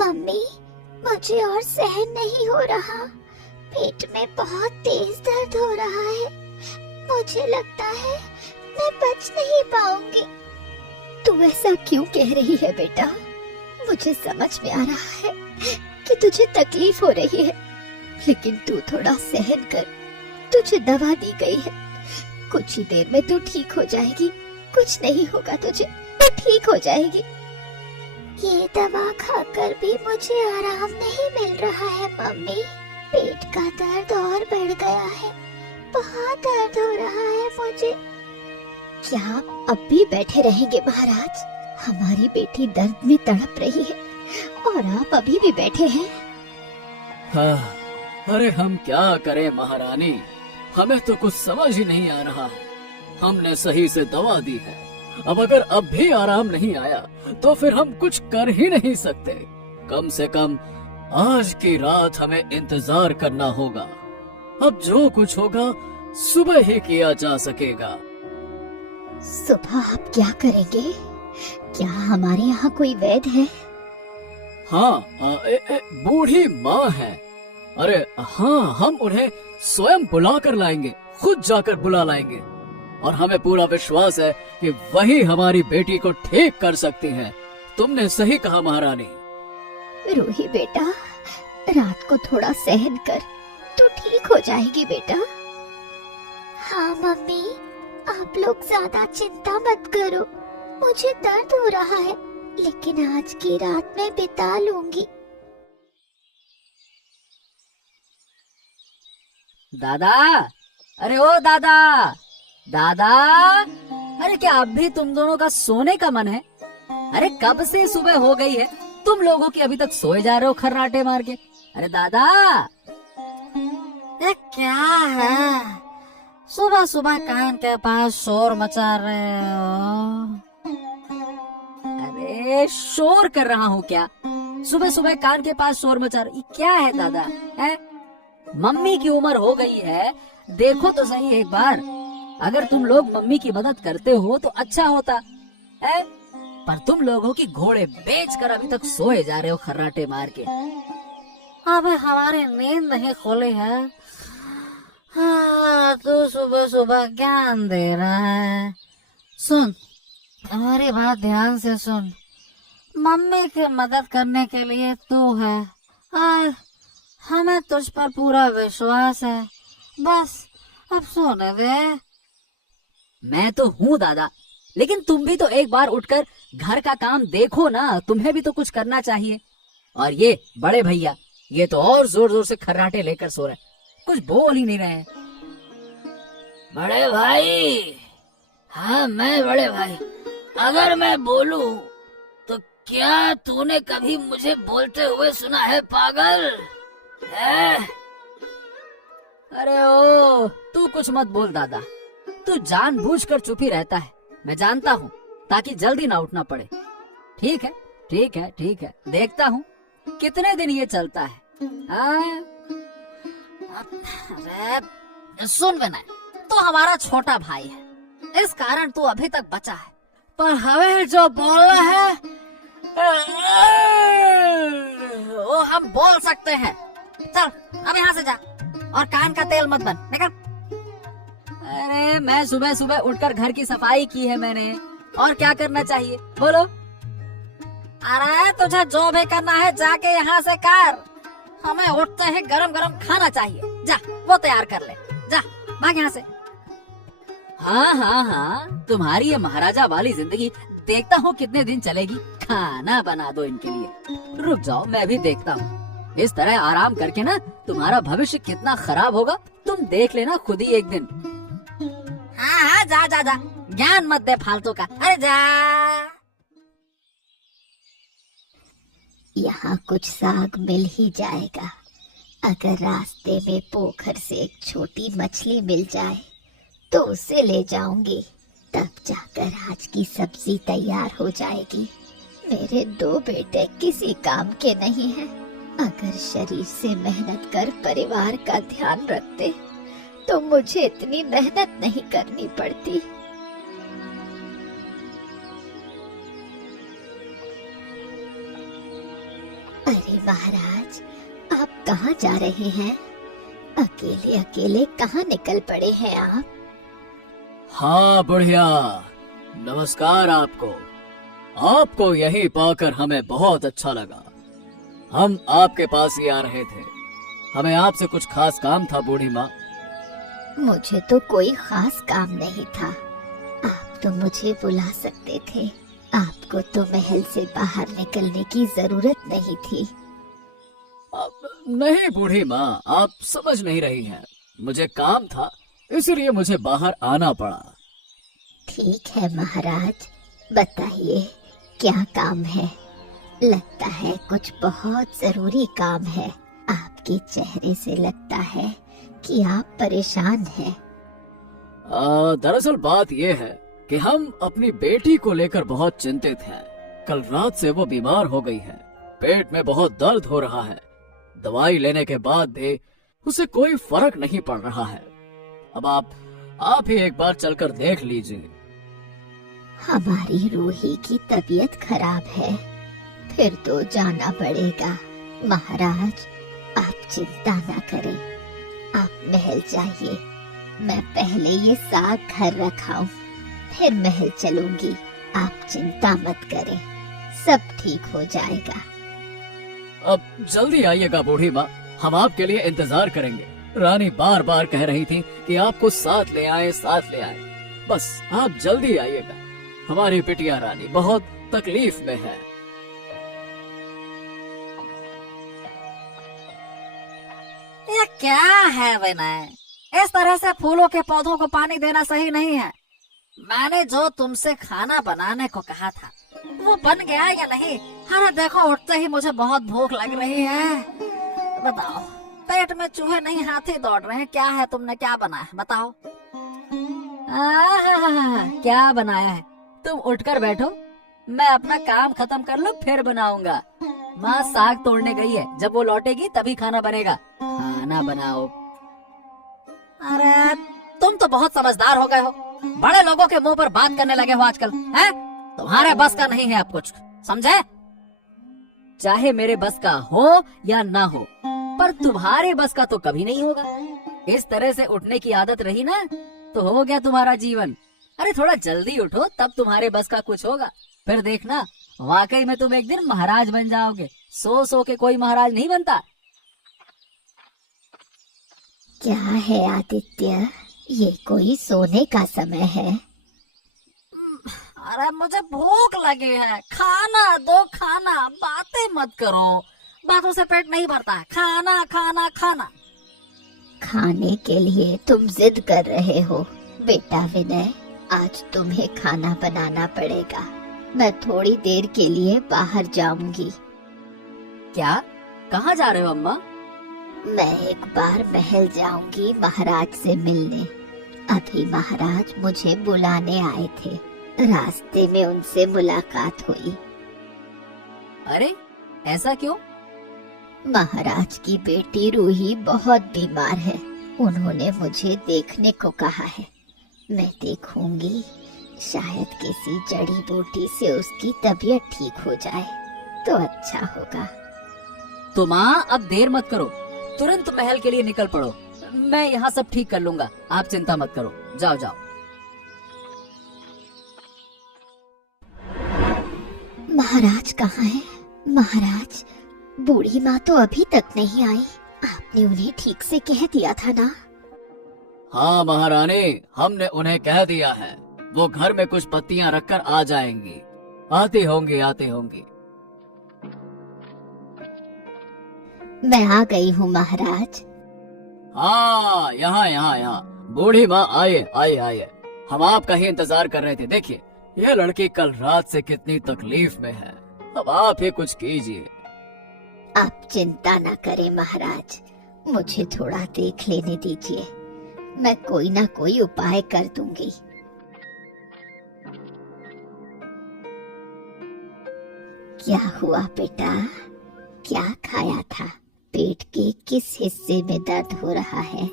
Mummy, मुझे और सहन नहीं हो रहा। पेट में बहुत तेज दर्द हो रहा है। मुझे लगता है मैं बच नहीं पाऊंगी। तू ऐसा क्यों कह रही है बेटा? मुझे समझ में आ रहा है कि तुझे तकलीफ हो रही है, लेकिन तू थोड़ा सहन कर। तुझे दवा दी गई है, कुछ ही देर में तू ठीक हो जाएगी। कुछ नहीं होगा तुझे, तू ठीक हो जाएगी। ये दवा खाकर भी मुझे आराम नहीं मिल रहा है मम्मी। पेट का दर्द और बढ़ गया है। बहुत दर्द हो रहा है मुझे। क्या आप अब भी बैठे रहेंगे महाराज? हमारी बेटी दर्द में तड़प रही है और आप अभी भी बैठे हैं। हाँ, अरे हम क्या करें महारानी, हमें तो कुछ समझ ही नहीं आ रहा। हमने सही से दवा दी है, अब अगर अब भी आराम नहीं आया तो फिर हम कुछ कर ही नहीं सकते। कम से कम आज की रात हमें इंतजार करना होगा। अब जो कुछ होगा सुबह ही किया जा सकेगा। सुबह आप क्या करेंगे? क्या हमारे यहाँ कोई वैद्य है? हाँ, बूढ़ी माँ है। अरे हाँ, हम उन्हें स्वयं बुला कर लाएंगे, खुद जाकर बुला लाएंगे। और हमें पूरा विश्वास है कि वही हमारी बेटी को ठीक कर सकती हैं। तुमने सही कहा महारानी। रूही बेटा, रात को थोड़ा सहन कर, तू ठीक हो जाएगी बेटा। हाँ मम्मी, आप लोग ज्यादा चिंता मत करो। मुझे दर्द हो रहा है, लेकिन आज की रात मैं बिता लूंगी। दादा, अरे ओ दादा, दादा, अरे क्या अब भी तुम दोनों का सोने का मन है? अरे कब से सुबह हो गई है, तुम लोगों की अभी तक सोए जा रहे हो खर्राटे मार के। अरे दादा, ये क्या है? सुबह सुबह कान के पास शोर मचा रहे हो? अरे शोर कर रहा हूँ क्या? सुबह सुबह कान के पास शोर मचा रहे, क्या है दादा? है मम्मी की उम्र हो गई है, देखो तो सही एक बार। अगर तुम लोग मम्मी की मदद करते हो तो अच्छा होता है, पर तुम लोगों की घोड़े बेचकर अभी तक सोए जा रहे हो खर्राटे मार के। अबे हमारी नींद नहीं खोली है। हाँ, तू सुबह सुबह ज्ञान दे रहा है। सुन, हमारी बात ध्यान से सुन। मम्मी की मदद करने के लिए तू है और हमें तुझ पर पूरा विश्वास है। बस अब सोने दे। मैं तो हूँ दादा, लेकिन तुम भी तो एक बार उठकर घर का काम देखो ना, तुम्हें भी तो कुछ करना चाहिए। और ये बड़े भैया, ये तो और जोर जोर से खर्राटे लेकर सो रहे, कुछ बोल ही नहीं रहे। बड़े भाई, हाँ मैं बड़े भाई, अगर मैं बोलूं तो क्या तूने कभी मुझे बोलते हुए सुना है पागल? है? अरे ओ, तू कुछ मत बोल दादा, तू जानबूझकर चुप ही रहता है, मैं जानता हूँ, ताकि जल्दी ना उठना पड़े। ठीक है, ठीक है, ठीक है, देखता हूँ कितने दिन ये चलता है। अरे सुन विनय, तू हमारा छोटा भाई है, इस कारण तू अभी तक बचा है, पर हमें जो बोलना है वो हम बोल सकते हैं। चल अब यहाँ से जा और कान का तेल मत बन, निकल। अरे मैं सुबह सुबह उठकर घर की सफाई की है मैंने, और क्या करना चाहिए बोलो? अरे तुझे जो भी करना है जाके यहाँ से कर, हमें उठते ही गरम गरम खाना चाहिए। जा वो तैयार कर ले, जा भाग यहाँ से। हाँ हाँ हाँ, तुम्हारी ये महाराजा वाली जिंदगी देखता हूँ कितने दिन चलेगी। खाना बना दो इनके लिए। रुक जाओ, मैं भी देखता हूँ। इस तरह आराम करके ना तुम्हारा भविष्य कितना खराब होगा, तुम देख लेना खुद ही एक दिन। हाँ हाँ, जा जा जा, ज्ञान मत दे फालतू का, अरे जा। यहाँ कुछ साग मिल ही जाएगा। अगर रास्ते में पोखर से एक छोटी मछली मिल जाए तो उसे ले जाऊंगी, तब जाकर आज की सब्जी तैयार हो जाएगी। मेरे 2 बेटे किसी काम के नहीं हैं। अगर शरीर से मेहनत कर परिवार का ध्यान रखते तो मुझे इतनी मेहनत नहीं करनी पड़ती। अरे महाराज, आप कहाँ जा रहे हैं? अकेले अकेले कहाँ निकल पड़े हैं आप? हाँ बुढ़िया, नमस्कार आपको। आपको यही पाकर हमें बहुत अच्छा लगा। हम आपके पास ही आ रहे थे। हमें आपसे कुछ खास काम था बूढ़ी माँ। मुझे तो कोई खास काम नहीं था। आप तो मुझे बुला सकते थे। आपको तो महल से बाहर निकलने की जरूरत नहीं थी। नहीं बूढ़ी माँ, आप समझ नहीं रही हैं। मुझे काम था, इसलिए मुझे बाहर आना पड़ा। ठीक है महाराज, बताइए क्या काम है? लगता है कुछ बहुत जरूरी काम है। आपके चेहरे से लगता है कि आप परेशान हैं। दरअसल बात यह है कि हम अपनी बेटी को लेकर बहुत चिंतित हैं। कल रात से वो बीमार हो गई है। पेट में बहुत दर्द हो रहा है। दवाई लेने के बाद भी उसे कोई फर्क नहीं पड़ रहा है। अब आप ही एक बार चलकर देख लीजिए। हमारी रूही की तबीयत खराब है, फिर तो जाना पड़ेगा। महाराज, आप चिंता न करें। आप महल जाइए। मैं पहले ये साग घर रखाऊं, फिर महल चलूंगी। आप चिंता मत करें, सब ठीक हो जाएगा। अब जल्दी आइएगा बूढ़ी माँ, हम आपके लिए इंतजार करेंगे। रानी बार बार कह रही थी कि आपको साथ ले आए, साथ ले आए। बस आप जल्दी आइएगा। हमारी बिटिया रानी बहुत तकलीफ में है। ये क्या है विनय? इस तरह से फूलों के पौधों को पानी देना सही नहीं है। मैंने जो तुमसे खाना बनाने को कहा था वो बन गया या नहीं? अरे देखो, उठते ही मुझे बहुत भूख लग रही है। बताओ, पेट में चूहे नहीं हाथी दौड़ रहे हैं। क्या है, तुमने क्या बनाया है बताओ? क्या बनाया है? तुम उठकर बैठो, मैं अपना काम खत्म कर लूं फिर बनाऊंगा। माँ साग तोड़ने गई है, जब वो लौटेगी तभी खाना बनेगा। खाना बनाओ। अरे तुम तो बहुत समझदार हो गए हो। बड़े लोगों के मुंह पर बात करने लगे हो आजकल, हैं? तुम्हारे बस का नहीं है अब कुछ, समझे? चाहे मेरे बस का हो या ना हो, पर तुम्हारे बस का तो कभी नहीं होगा। इस तरह से उठने की आदत रही ना तो हो गया तुम्हारा जीवन। अरे थोड़ा जल्दी उठो, तब तुम्हारे बस का कुछ होगा। फिर देखना, वाकई में तुम एक दिन महाराज बन जाओगे। सो सो के कोई महाराज नहीं बनता। क्या है आदित्य, ये कोई सोने का समय है? अरे मुझे भूख लगी है, खाना दो खाना। बातें मत करो, बातों से पेट नहीं भरता है। खाना खाना खाना। खाने के लिए तुम जिद कर रहे हो। बेटा विनय, आज तुम्हें खाना बनाना पड़ेगा। मैं थोड़ी देर के लिए बाहर जाऊंगी। क्या? कहाँ जा रहे हो अम्मा? मैं एक बार महल जाऊंगी महाराज से मिलने। अभी महाराज मुझे बुलाने आए थे। रास्ते में उनसे मुलाकात हुई। अरे ऐसा क्यों? महाराज की बेटी रूही बहुत बीमार है। उन्होंने मुझे देखने को कहा है। मैं देखूंगी, शायद किसी जड़ी बूटी से उसकी तबीयत ठीक हो जाए तो अच्छा होगा। तो माँ, अब देर मत करो, तुरंत महल के लिए निकल पड़ो। मैं यहाँ सब ठीक कर लूंगा, आप चिंता मत करो। जाओ जाओ। महाराज कहाँ हैं? महाराज, बूढ़ी माँ तो अभी तक नहीं आई। आपने उन्हें ठीक से कह दिया था ना? हाँ महारानी, हमने उन्हें कह दिया है। वो घर में कुछ पत्तियां रखकर आ जाएंगी। आती होंगी, आती होंगी। मैं आ गई हूँ महाराज। हाँ, यहाँ यहाँ यहाँ। बूढ़ी माँ आइए आइए आइए, हम आपका ही इंतजार कर रहे थे। देखिए, यह लड़की कल रात से कितनी तकलीफ में है। अब आप ही कुछ कीजिए। आप चिंता न करें महाराज, मुझे थोड़ा देख लेने दीजिए। मैं कोई ना कोई उपाय कर दूंगी। क्या हुआ बेटा? क्या खाया था? पेट के किस हिस्से में दर्द हो रहा है?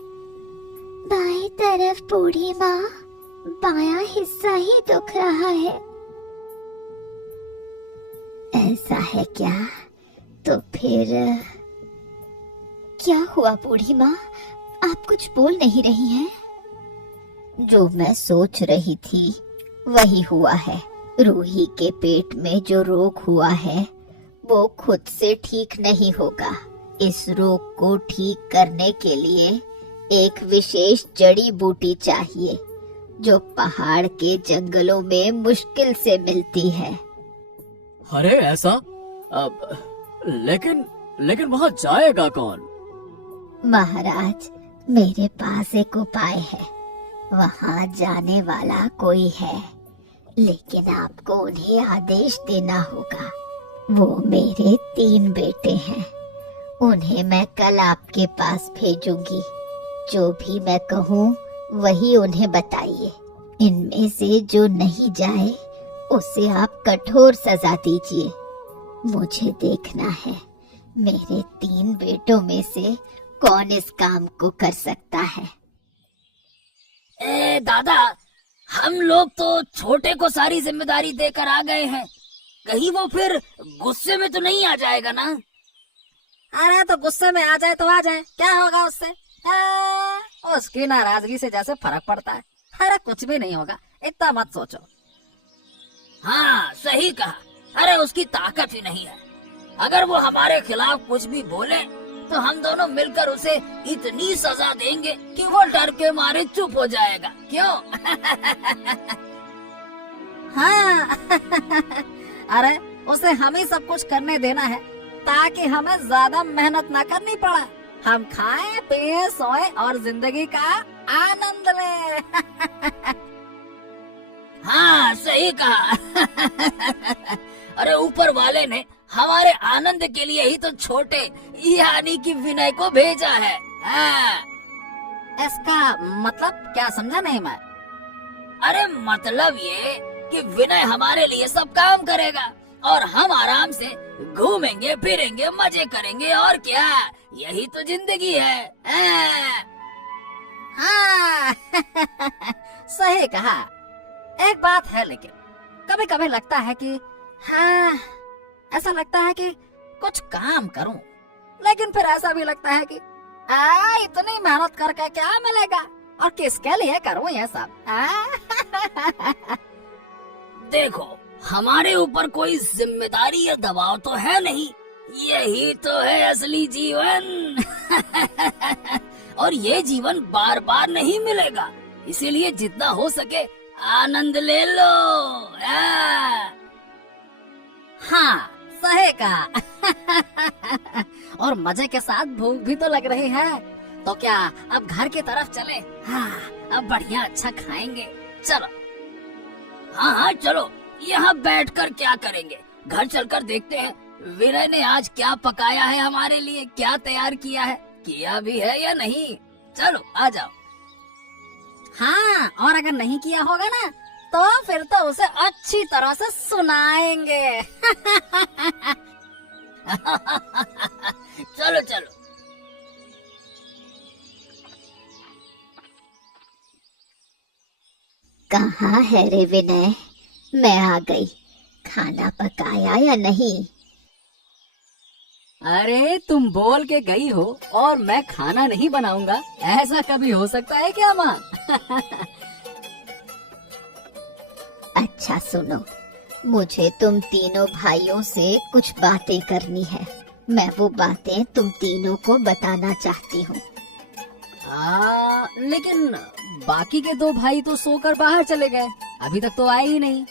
बाएं तरफ बूढ़ी माँ, बायां हिस्सा ही दुख रहा है। ऐसा है क्या? तो फिर क्या हुआ बूढ़ी माँ, आप कुछ बोल नहीं रही हैं? जो मैं सोच रही थी वही हुआ है। रूही के पेट में जो रोग हुआ है वो खुद से ठीक नहीं होगा। इस रोग को ठीक करने के लिए एक विशेष जड़ी बूटी चाहिए जो पहाड़ के जंगलों में मुश्किल से मिलती है। अरे ऐसा? अब लेकिन वहाँ जाएगा कौन? महाराज, मेरे पास एक उपाय है। वहाँ जाने वाला कोई है, लेकिन आपको उन्हें आदेश देना होगा। वो मेरे 3 बेटे हैं, उन्हें मैं कल आपके पास भेजूंगी। जो भी मैं कहूँ वही उन्हें बताइए। इनमें से जो नहीं जाए उसे आप कठोर सजा दीजिए। मुझे देखना है मेरे 3 बेटों में से कौन इस काम को कर सकता है। दादा, हम लोग तो छोटे को सारी जिम्मेदारी देकर आ गए हैं, कहीं वो फिर गुस्से में तो नहीं आ जाएगा ना? अरे तो गुस्से में आ जाए तो आ जाए, क्या होगा उससे? उसकी नाराजगी से जैसे फर्क पड़ता है। अरे कुछ भी नहीं होगा, इतना मत सोचो। हाँ सही कहा। अरे उसकी ताकत ही नहीं है। अगर वो हमारे खिलाफ कुछ भी बोले तो हम दोनों मिलकर उसे इतनी सजा देंगे कि वो डर के मारे चुप हो जाएगा। क्यों? हाँ। अरे उसे हम ही सब कुछ करने देना है ताकि हमें ज्यादा मेहनत ना करनी पड़े। हम खाएं, पिए, सोए और जिंदगी का आनंद लें। हाँ सही कहा। अरे ऊपर वाले ने हमारे आनंद के लिए ही तो छोटे यानी कि विनय को भेजा है। इसका मतलब क्या समझा नहीं मैं? अरे मतलब ये कि विनय हमारे लिए सब काम करेगा और हम आराम से घूमेंगे फिरेंगे, मजे करेंगे, और क्या, यही तो जिंदगी है। हाँ। सही कहा। एक बात है, लेकिन कभी कभी लगता है कि हाँ, ऐसा लगता है कि कुछ काम करूं, लेकिन फिर ऐसा भी लगता है कि इतनी मेहनत करके क्या मिलेगा और किसके लिए करूं ये सब। देखो, हमारे ऊपर कोई जिम्मेदारी या दबाव तो है नहीं, यही तो है असली जीवन। और ये जीवन बार बार नहीं मिलेगा, इसीलिए जितना हो सके आनंद ले लो। हाँ सही कहा। और मजे के साथ भूख भी तो लग रही है, तो क्या अब घर की तरफ चले? हाँ, अब बढ़िया अच्छा खाएंगे। चलो। हाँ चलो, यहाँ बैठकर क्या करेंगे, घर चलकर देखते हैं विनय ने आज क्या पकाया है हमारे लिए, क्या तैयार किया है, किया भी है या नहीं। चलो आ जाओ। हाँ, और अगर नहीं किया होगा ना तो फिर तो उसे अच्छी तरह से सुनाएंगे। चलो चलो। कहाँ है रे विनय? मैं आ गई। खाना पकाया या नहीं? अरे तुम बोल के गई हो और मैं खाना नहीं बनाऊंगा, ऐसा कभी हो सकता है क्या माँ? अच्छा सुनो, मुझे तुम तीनों भाइयों से कुछ बातें करनी है। मैं वो बातें तुम तीनों को बताना चाहती हूँ। लेकिन बाकी के 2 भाई तो सोकर बाहर चले गए, अभी तक तो आए ही नहीं।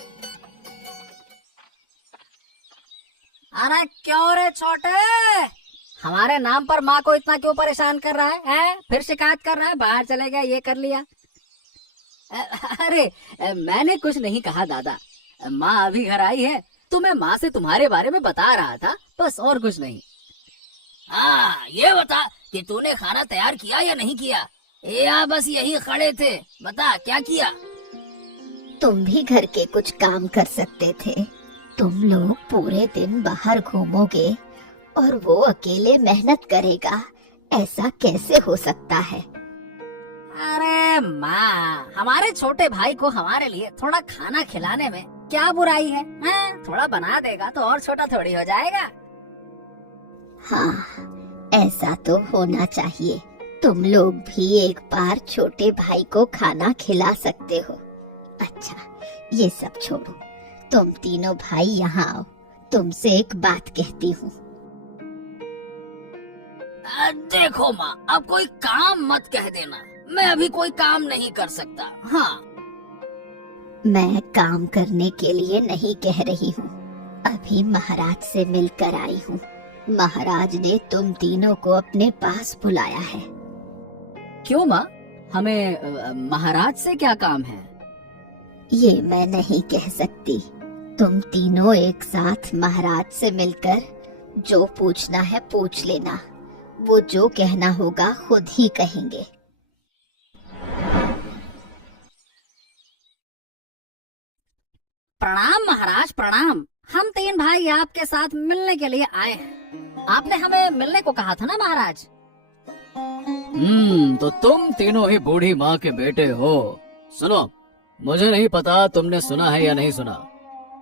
अरे क्यों रे छोटे, हमारे नाम पर माँ को इतना क्यों परेशान कर रहा है? फिर शिकायत कर रहा है, बाहर चले गए, ये कर लिया। अरे मैंने कुछ नहीं कहा दादा, माँ अभी घर आई है तो मैं माँ से तुम्हारे बारे में बता रहा था, बस और कुछ नहीं। हाँ ये बता कि तूने खाना तैयार किया या नहीं किया, या बस यही खड़े थे? बता क्या किया। तुम भी घर के कुछ काम कर सकते थे। तुम लोग पूरे दिन बाहर घूमोगे और वो अकेले मेहनत करेगा, ऐसा कैसे हो सकता है? अरे माँ, हमारे छोटे भाई को हमारे लिए थोड़ा खाना खिलाने में क्या बुराई है? थोड़ा बना देगा तो और छोटा थोड़ी हो जाएगा। हाँ, ऐसा तो होना चाहिए। तुम लोग भी एक बार छोटे भाई को खाना खिला सकते हो। अच्छा, ये सब छोड़ो, तुम तीनों भाई यहाँ आओ, तुमसे एक बात कहती हूँ। देखो माँ, अब कोई काम मत कह देना, मैं अभी कोई काम नहीं कर सकता। हाँ, मैं काम करने के लिए नहीं कह रही हूँ, अभी महाराज से मिलकर आई हूँ। महाराज ने तुम तीनों को अपने पास बुलाया है। क्यों माँ, हमें महाराज से क्या काम है? ये मैं नहीं कह सकती। तुम तीनों एक साथ महाराज से मिलकर जो पूछना है पूछ लेना, वो जो कहना होगा खुद ही कहेंगे। प्रणाम महाराज, प्रणाम। हम 3 भाई आपके साथ मिलने के लिए आए हैं। आपने हमें मिलने को कहा था ना महाराज? तो तुम तीनों ही बूढ़ी माँ के बेटे हो। सुनो, मुझे नहीं पता तुमने सुना है या नहीं सुना,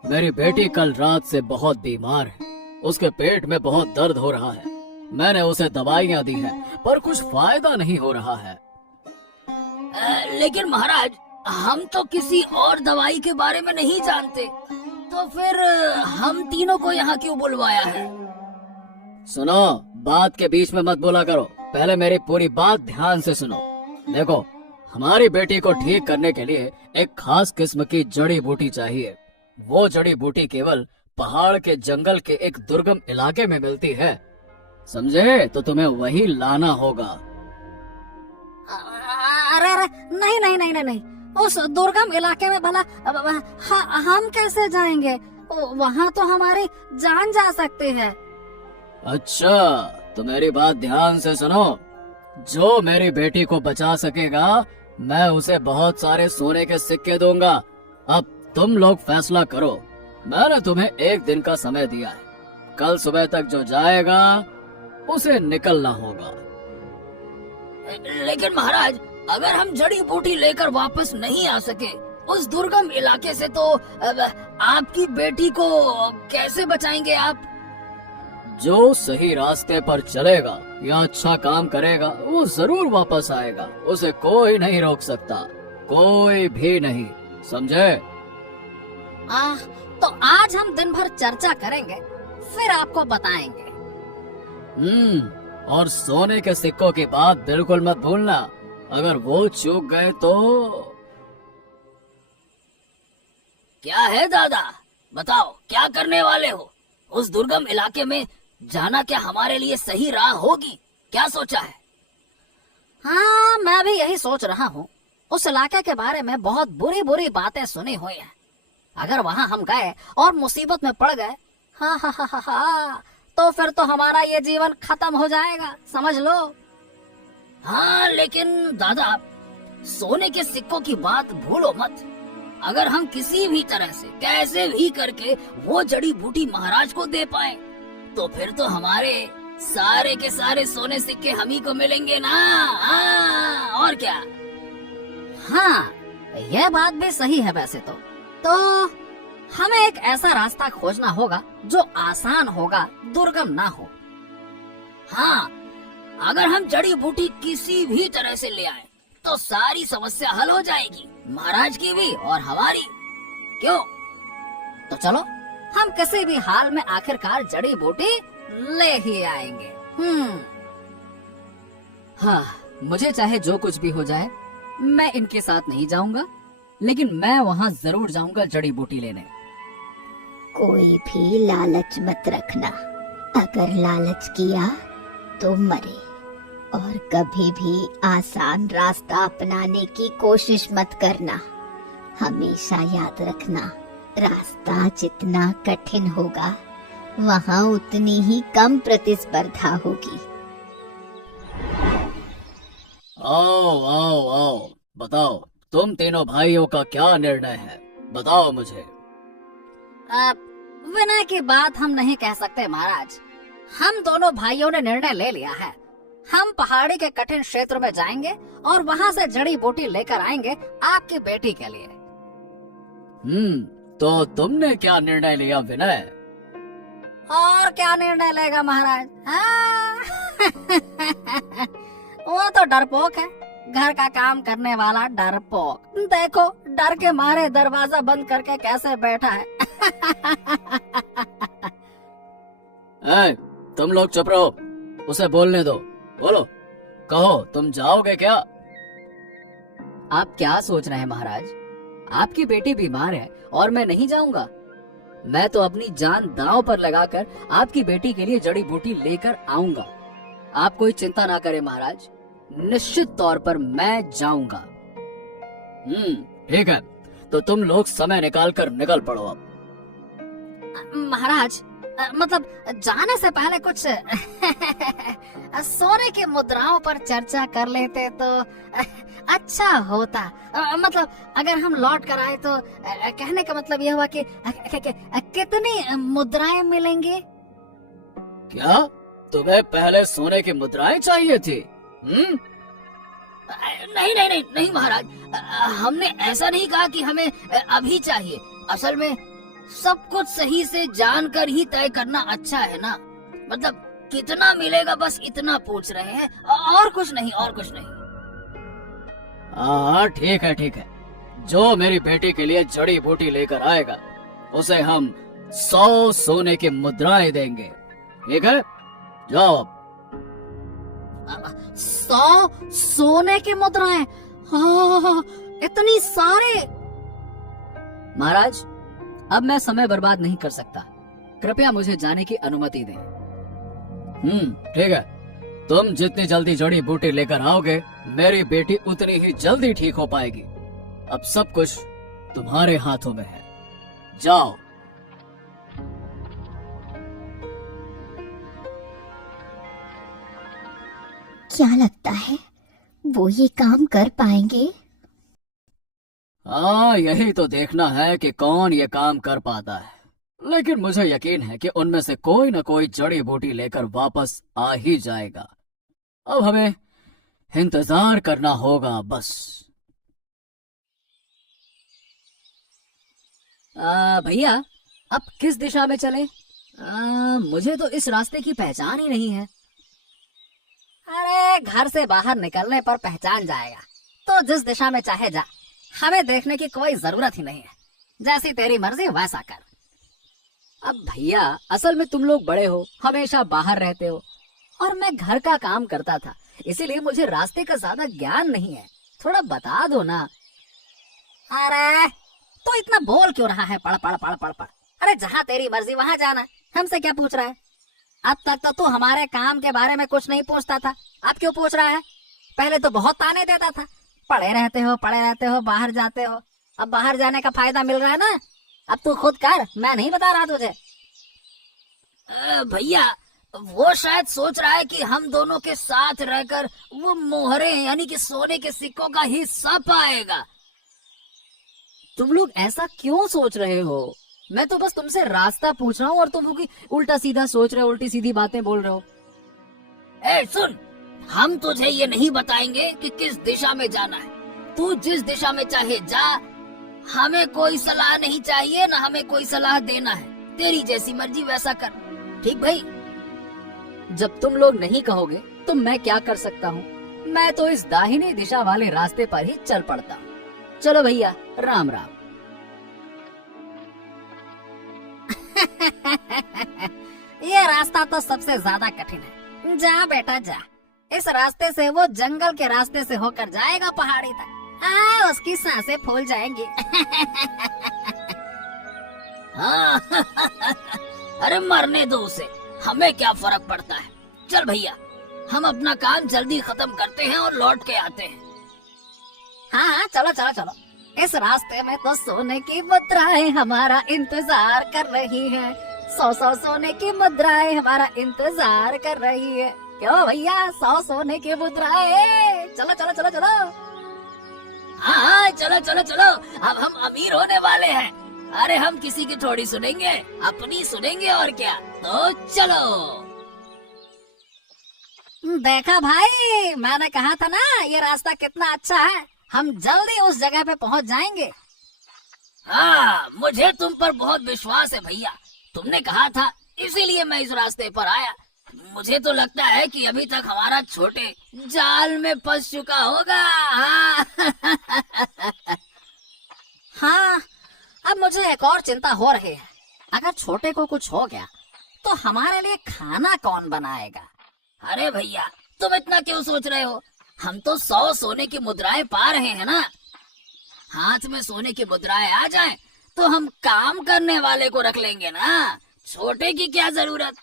मेरी बेटी कल रात से बहुत बीमार है। उसके पेट में बहुत दर्द हो रहा है। मैंने उसे दवाइयाँ दी हैं, पर कुछ फायदा नहीं हो रहा है। लेकिन महाराज, हम तो किसी और दवाई के बारे में नहीं जानते, तो फिर हम तीनों को यहाँ क्यों बुलवाया है? सुनो, बात के बीच में मत बोला करो, पहले मेरी पूरी बात ध्यान से सुनो। देखो, हमारी बेटी को ठीक करने के लिए एक खास किस्म की जड़ी बूटी चाहिए। वो जड़ी बूटी केवल पहाड़ के जंगल के एक दुर्गम इलाके में मिलती है, समझे? तो तुम्हें वही लाना होगा। अरे अरे, नहीं नहीं नहीं नहीं, उस दुर्गम इलाके में भला हम कैसे जाएंगे? वहाँ तो हमारी जान जा सकती है। अच्छा, तो मेरी बात ध्यान से सुनो। जो मेरी बेटी को बचा सकेगा, मैं उसे बहुत सारे सोने के सिक्के दूंगा। अब तुम लोग फैसला करो। मैंने तुम्हें 1 दिन का समय दिया है, कल सुबह तक जो जाएगा उसे निकलना होगा। लेकिन महाराज, अगर हम जड़ी बूटी लेकर वापस नहीं आ सके उस दुर्गम इलाके से, तो आपकी बेटी को कैसे बचाएंगे आप? जो सही रास्ते पर चलेगा या अच्छा काम करेगा, वो जरूर वापस आएगा। उसे कोई नहीं रोक सकता, कोई भी नहीं, समझे? तो आज हम दिन भर चर्चा करेंगे, फिर आपको बताएंगे। और सोने के सिक्कों की बात बिल्कुल मत भूलना, अगर वो चूक गए तो। क्या है दादा, बताओ क्या करने वाले हो? उस दुर्गम इलाके में जाना क्या हमारे लिए सही राह होगी? क्या सोचा है? हाँ, मैं भी यही सोच रहा हूँ। उस इलाके के बारे में बहुत बुरी बुरी बातें सुनी हुई हैं। अगर वहाँ हम गए और मुसीबत में पड़ गए, हाँ हाँ हाँ हाँ, तो फिर तो हमारा ये जीवन खत्म हो जाएगा, समझ लो। हाँ, लेकिन दादा, सोने के सिक्कों की बात भूलो मत। अगर हम किसी भी तरह से कैसे भी करके वो जड़ी बूटी महाराज को दे पाए, तो फिर तो हमारे सारे के सारे सोने सिक्के हम ही को मिलेंगे ना। और क्या? हाँ, यह बात भी सही है वैसे तो हमें एक ऐसा रास्ता खोजना होगा जो आसान होगा, दुर्गम ना हो। हाँ, अगर हम जड़ी बूटी किसी भी तरह से ले आए तो सारी समस्या हल हो जाएगी, महाराज की भी और हमारी। क्यों? तो चलो, हम किसी भी हाल में आखिरकार जड़ी बूटी ले ही आएंगे। हाँ, मुझे चाहे जो कुछ भी हो जाए, मैं इनके साथ नहीं जाऊंगा, लेकिन मैं वहाँ जरूर जाऊंगा जड़ी बूटी लेने। कोई भी लालच मत रखना, अगर लालच किया तो मरे। और कभी भी आसान रास्ता अपनाने की कोशिश मत करना। हमेशा याद रखना, रास्ता जितना कठिन होगा, वहाँ उतनी ही कम प्रतिस्पर्धा होगी। आओ आओ आओ, बताओ तुम तीनों भाइयों का क्या निर्णय है, बताओ मुझे। विनय की बात हम नहीं कह सकते महाराज। हम दोनों भाइयों ने निर्णय ले लिया है। हम पहाड़ी के कठिन क्षेत्र में जाएंगे और वहाँ से जड़ी बूटी लेकर आएंगे आपकी बेटी के लिए। तो तुमने क्या निर्णय लिया विनय? और क्या निर्णय लेगा महाराज? हाँ? वो तो डरपोक है, घर का काम करने वाला डरपोक। देखो डर के मारे दरवाजा बंद करके कैसे बैठा है। ए, तुम लोग चुप रहो, उसे बोलने दो। बोलो, कहो तुम जाओगे क्या? आप क्या सोच रहे हैं महाराज? आपकी बेटी बीमार है और मैं नहीं जाऊंगा? मैं तो अपनी जान दांव पर लगाकर आपकी बेटी के लिए जड़ी बूटी लेकर आऊंगा। आप कोई चिंता ना करें महाराज, निश्चित तौर पर मैं जाऊंगा। ठीक है, तो तुम लोग समय निकाल कर निकल पड़ो अब। महाराज मतलब जाने से पहले कुछ सोने की मुद्राओं पर चर्चा कर लेते तो अच्छा होता। मतलब अगर हम लौट कर आए तो कहने का मतलब यह हुआ कि कितनी मुद्राएं मिलेंगी? क्या तुम्हें पहले सोने की मुद्राएं चाहिए थी? नहीं नहीं नहीं नहीं महाराज, हमने ऐसा नहीं कहा कि हमें अभी चाहिए। असल में सब कुछ सही से जानकर ही तय करना अच्छा है ना। मतलब कितना मिलेगा बस इतना पूछ रहे हैं, और कुछ नहीं, और कुछ नहीं। हाँ ठीक है ठीक है, जो मेरी बेटी के लिए जड़ी बूटी लेकर आएगा उसे हम 100 सोने की मुद्राएं देंगे। ठीक है, जाओ अब। 100 सोने की मुद्राएं? हाँ, इतनी सारे? महाराज अब मैं समय बर्बाद नहीं कर सकता, कृपया मुझे जाने की अनुमति दें। ठीक है, तुम जितनी जल्दी जड़ी बूटी लेकर आओगे मेरी बेटी उतनी ही जल्दी ठीक हो पाएगी। अब सब कुछ तुम्हारे हाथों में है, जाओ। क्या लगता है वो ये काम कर पाएंगे? हाँ, यही तो देखना है कि कौन ये काम कर पाता है। लेकिन मुझे यकीन है कि उनमें से कोई न कोई जड़ी बूटी लेकर वापस आ ही जाएगा। अब हमें इंतजार करना होगा बस। भैया अब किस दिशा में चले? मुझे तो इस रास्ते की पहचान ही नहीं है। अरे घर से बाहर निकलने पर पहचान जाएगा, तो जिस दिशा में चाहे जा, हमें देखने की कोई जरूरत ही नहीं है। जैसी तेरी मर्जी वैसा कर। अब भैया असल में तुम लोग बड़े हो, हमेशा बाहर रहते हो, और मैं घर का काम करता था, इसीलिए मुझे रास्ते का ज्यादा ज्ञान नहीं है। थोड़ा बता दो ना। अरे तो इतना बोल क्यों रहा है? पढ़ पढ़ पढ़ पढ़ पढ़। अरे जहाँ तेरी मर्जी वहां जाना, हमसे क्या पूछ रहा है? अब तक तो तू हमारे काम के बारे में कुछ नहीं पूछता था, अब क्यों पूछ रहा है? पहले तो बहुत ताने देता था, पढ़े रहते हो, बाहर जाते हो। अब बाहर जाने का फायदा मिल रहा है ना, अब तू खुद कर, मैं नहीं बता रहा तुझे। भैया वो शायद सोच रहा है कि हम दोनों के साथ रहकर वो मोहरे यानी कि सोने के सिक्कों का हिस्सा पाएगा। तुम लोग ऐसा क्यों सोच रहे हो? मैं तो बस तुमसे रास्ता पूछ रहा हूँ और तुम लोग उल्टा सीधा सोच रहे हो, उल्टी सीधी बातें बोल रहे हो। ए सुन, हम तुझे ये नहीं बताएंगे कि किस दिशा में जाना है। तू जिस दिशा में चाहे जा, हमें कोई सलाह नहीं चाहिए, ना हमें कोई सलाह देना है। तेरी जैसी मर्जी वैसा कर। ठीक भाई? जब तुम लोग नहीं कहोगे तो मैं क्या कर सकता हूँ? मैं तो इस दाहिनी दिशा वाले रास्ते पर ही चल पड़ता हूँ। चलो भैया, राम राम। ये रास्ता तो सबसे ज्यादा कठिन है। जा बेटा जा, इस रास्ते से वो जंगल के रास्ते से होकर जाएगा पहाड़ी तक। उसकी सांसें फूल जाएंगी। हाँ, अरे मरने दो उसे, हमें क्या फर्क पड़ता है। चल भैया, हम अपना काम जल्दी खत्म करते हैं और लौट के आते हैं। हाँ चलो चलो चलो। इस रास्ते में तो सोने की मुद्राएं हमारा इंतजार कर रही हैं। 100 सोने की मुद्राएं हमारा इंतजार कर रही है। क्यों भैया, 100 सोने की मुद्राएं। चलो चलो चलो चलो। हाँ चलो चलो चलो, अब हम अमीर होने वाले हैं। अरे हम किसी की थोड़ी सुनेंगे, अपनी सुनेंगे और क्या। तो चलो। देखा भाई, मैंने कहा था ना ये रास्ता कितना अच्छा है। हम जल्दी उस जगह पे पहुंच जाएंगे। हाँ, मुझे तुम पर बहुत विश्वास है भैया। तुमने कहा था इसीलिए मैं इस रास्ते पर आया। मुझे तो लगता है कि अभी तक हमारा छोटे जाल में फंस चुका होगा। हाँ, अब मुझे एक और चिंता हो रही है। अगर छोटे को कुछ हो गया तो हमारे लिए खाना कौन बनाएगा? अरे भैया, तुम इतना क्यों सोच रहे हो? हम तो 100 सोने की मुद्राएं पा रहे हैं ना। हाथ में सोने की मुद्राएं आ जाएं तो हम काम करने वाले को रख लेंगे ना। छोटे की क्या जरूरत?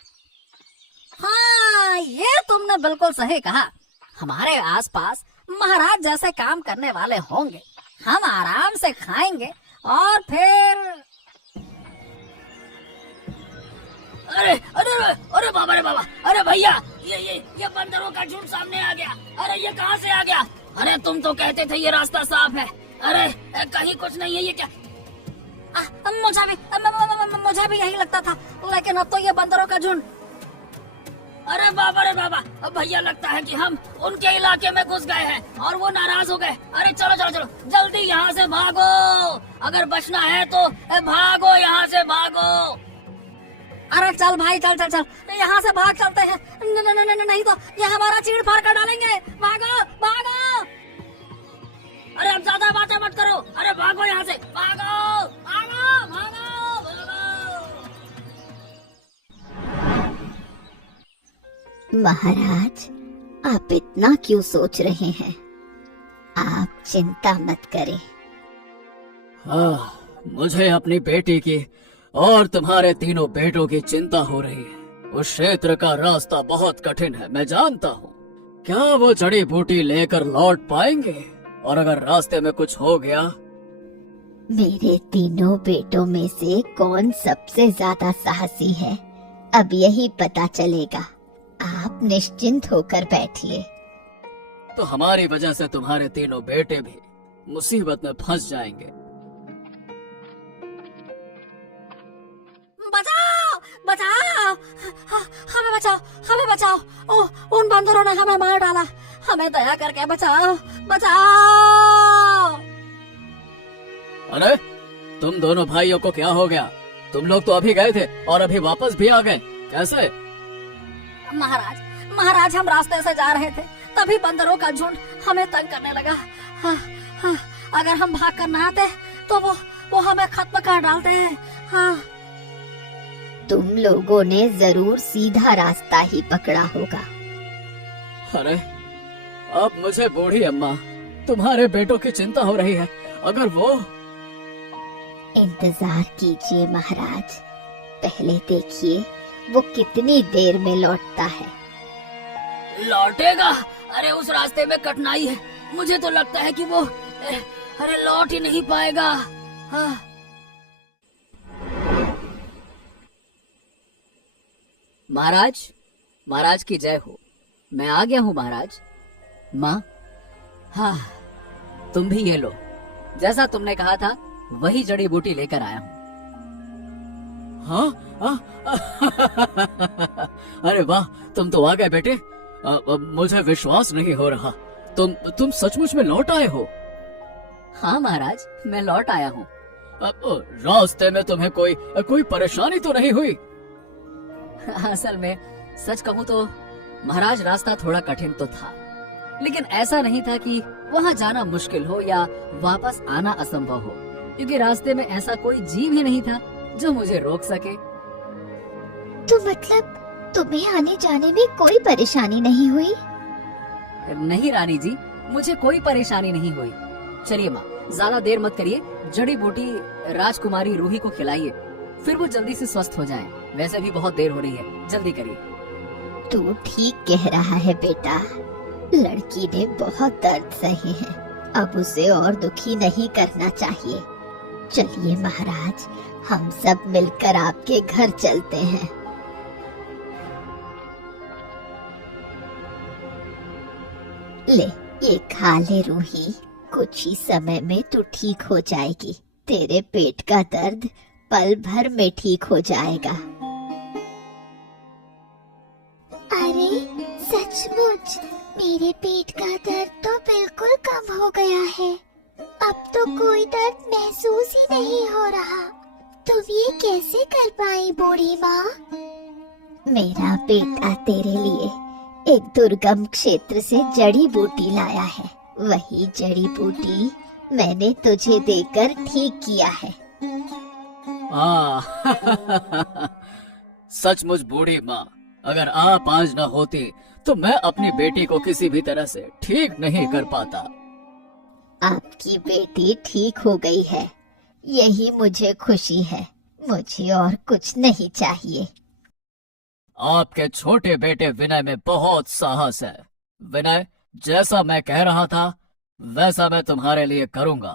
हाँ, ये तुमने बिल्कुल सही कहा। हमारे आसपास महाराज जैसे काम करने वाले होंगे। हम आराम से खाएंगे और फिर अरे अरे अरे बाबा, रे बाबा, अरे भैया, ये बंदरों का झुंड सामने आ गया। अरे ये कहाँ से आ गया? अरे तुम तो कहते थे ये रास्ता साफ है। अरे कहीं कुछ नहीं है, ये क्या? मुझे भी यही लगता था, लेकिन अब तो ये बंदरों का झुंड। अरे बाबा, रे बाबा, अब भैया लगता है कि हम उनके इलाके में घुस गए हैं और वो नाराज हो गए। अरे चलो चलो चलो, जल्दी यहाँ से भागो। अगर बचना है तो भागो, यहाँ से भागो। अरे चल भाई, चल चल चल, यहाँ से भाग चलते हैं। नहीं तो ये हमारा चीड़ फाड़ कर डालेंगे। भागो भागो। अरे अब ज्यादा बातें मत करो। अरे भागो यहाँ से, भागो भागो भागो भागो। महाराज, आप इतना क्यों सोच रहे हैं? आप चिंता मत करें। हाँ, मुझे अपनी बेटी की और तुम्हारे तीनों बेटों की चिंता हो रही है। उस क्षेत्र का रास्ता बहुत कठिन है, मैं जानता हूँ। क्या वो जड़ी बूटी लेकर लौट पाएंगे? और अगर रास्ते में कुछ हो गया? मेरे तीनों बेटों में से कौन सबसे ज्यादा साहसी है, अब यही पता चलेगा। आप निश्चिंत होकर बैठिए। तो हमारी वजह से तुम्हारे तीनों बेटे भी मुसीबत में फंस जाएंगे। बचाओ बचाओ, हमें बचाओ, हमें बचाओ। उन बंदरों ने हमें मार डाला। हमें दया करके बचाओ, बचाओ। अरे तुम दोनों भाइयों को क्या हो गया? तुम लोग तो अभी गए थे और अभी वापस भी आ गए, कैसे? महाराज, हम रास्ते से जा रहे थे, तभी बंदरों का झुंड हमें तंग करने लगा। अगर हम भाग कर ना आते तो वो हमें खत्म कर डालते हैं। हाँ। तुम लोगों ने जरूर सीधा रास्ता ही पकड़ा होगा। अरे अब मुझे बूढ़ी अम्मा, तुम्हारे बेटों की चिंता हो रही है। अगर वो... इंतजार कीजिए महाराज, पहले देखिए वो कितनी देर में लौटता है। लौटेगा? अरे उस रास्ते में कठिनाई है। मुझे तो लगता है कि वो अरे लौट ही नहीं पाएगा। हाँ। महाराज की जय हो। मैं आ गया हूँ महाराज। माँ, हाँ, तुम भी ये लो। जैसा तुमने कहा था वही जड़ी बूटी लेकर आया हूँ। हाँ? अरे वाह, तुम तो आ गए बेटे। मुझे विश्वास नहीं हो रहा। तुम सचमुच में लौट आए हो? हाँ महाराज, मैं लौट आया हूँ। रास्ते में तुम्हें कोई परेशानी तो नहीं हुई? असल में सच कहूँ तो महाराज, रास्ता थोड़ा कठिन तो था, लेकिन ऐसा नहीं था कि वहाँ जाना मुश्किल हो या वापस आना असंभव हो, क्योंकि रास्ते में ऐसा कोई जीव ही नहीं था जो मुझे रोक सके। तो मतलब तुम्हें आने जाने में कोई परेशानी नहीं हुई? नहीं रानी जी, मुझे कोई परेशानी नहीं हुई। चलिए माँ, ज्यादा देर मत करिए, जड़ी बूटी राजकुमारी रूही को खिलाइए, फिर वो जल्दी से स्वस्थ हो जाएं। वैसे भी बहुत देर हो रही है, जल्दी करिए। तू ठीक कह रहा है बेटा, लड़की ने बहुत दर्द सहे है, अब उसे और दुखी नहीं करना चाहिए। चलिए महाराज, हम सब मिलकर आपके घर चलते हैं। ले, ये खा ले रूही, कुछ ही समय में तू ठीक हो जाएगी। तेरे पेट का दर्द पल भर में ठीक हो जाएगा। अरे सचमुच मेरे पेट का दर्द तो बिल्कुल कम हो गया है। अब तो कोई दर्द महसूस ही नहीं हो रहा। तुम ये कैसे कर पाई बूढ़ी माँ? मेरा बेटा तेरे लिए एक दुर्गम क्षेत्र से जड़ी बूटी लाया है। वही जड़ी बूटी मैंने तुझे देकर ठीक किया है। सचमुच बूढ़ी माँ, अगर आप आज न होती तो मैं अपनी बेटी को किसी भी तरह से ठीक नहीं कर पाता। आपकी बेटी ठीक हो गई है, यही मुझे खुशी है। मुझे और कुछ नहीं चाहिए। आपके छोटे बेटे विनय में बहुत साहस है। विनय, जैसा मैं कह रहा था वैसा मैं तुम्हारे लिए करूंगा।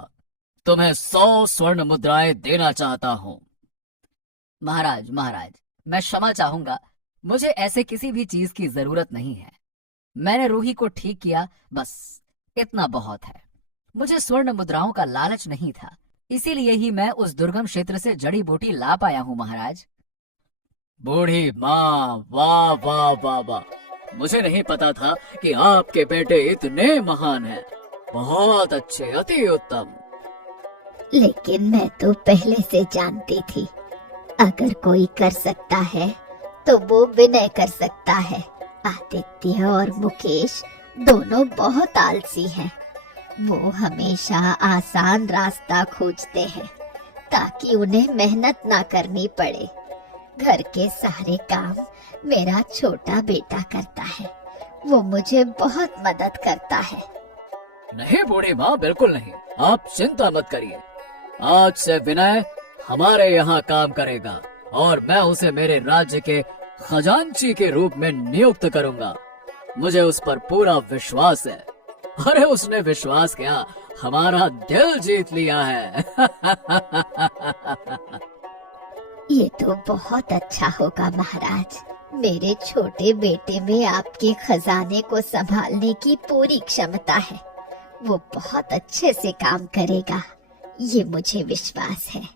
तुम्हें 100 स्वर्ण मुद्राएं देना चाहता हूँ। महाराज महाराज, मैं क्षमा चाहूंगा, मुझे ऐसे किसी भी चीज की जरूरत नहीं है। मैंने रूही को ठीक किया, बस इतना बहुत है। मुझे स्वर्ण मुद्राओं का लालच नहीं था, इसीलिए ही मैं उस दुर्गम क्षेत्र से जड़ी बूटी ला पाया हूँ महाराज। बूढ़ी माँ, वाह वाह वाह वाह, मुझे नहीं पता था कि आपके बेटे इतने महान हैं। बहुत अच्छे, अति उत्तम। लेकिन मैं तो पहले से जानती थी, अगर कोई कर सकता है तो वो विनय कर सकता है। आदित्य और मुकेश दोनों बहुत आलसी हैं। वो हमेशा आसान रास्ता खोजते हैं ताकि उन्हें मेहनत ना करनी पड़े। घर के सारे काम मेरा छोटा बेटा करता है। वो मुझे बहुत मदद करता है। नहीं बूढ़ी माँ, बिल्कुल नहीं। आप चिंता मत करिए। आज से विनय हमारे यहाँ काम करेगा और मैं उसे मेरे राज्य के खजांची के रूप में नियुक्त करूंगा। मुझे उस पर पूरा विश्वास है। अरे उसने विश्वास किया, हमारा दिल जीत लिया है। ये तो बहुत अच्छा होगा महाराज। मेरे छोटे बेटे में आपके खजाने को संभालने की पूरी क्षमता है। वो बहुत अच्छे से काम करेगा, ये मुझे विश्वास है।